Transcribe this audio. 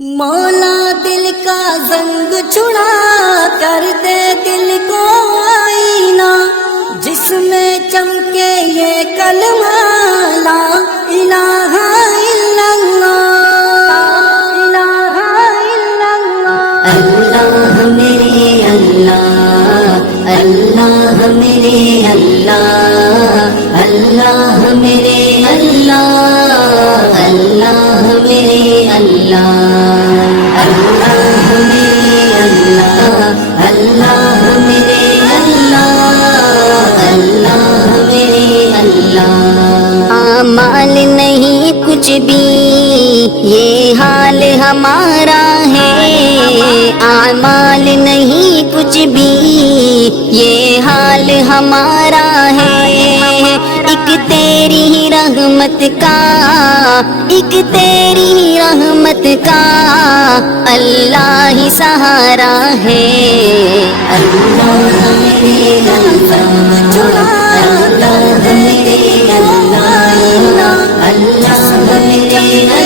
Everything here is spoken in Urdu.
مولا دل کا زنگ چھڑا کر دے دل کو آئینہ، جس میں چمکے یہ کلمہ لا الہ الا اللہ، الہ الا اللہ۔ اللہ میرے اللہ، اللہ میرے اللہ، اللہ میرے اللہ، اللہ میرے اللہ، اللہ میرے اللہ، اللہ میرے اللہ، اللہ میرے اللہ۔ اعمال نہیں کچھ بھی یہ حال ہمارا ہے، اعمال نہیں کچھ بھی یہ حال ہمارا ہے، ایک تیری ہی رحمت کا، ایک تیری ہی رحمت کا اللہ ہی سہارا ہے۔ اللہ میرے اللہ چھڑا، اللہ میرے اللہ، اللہ میرے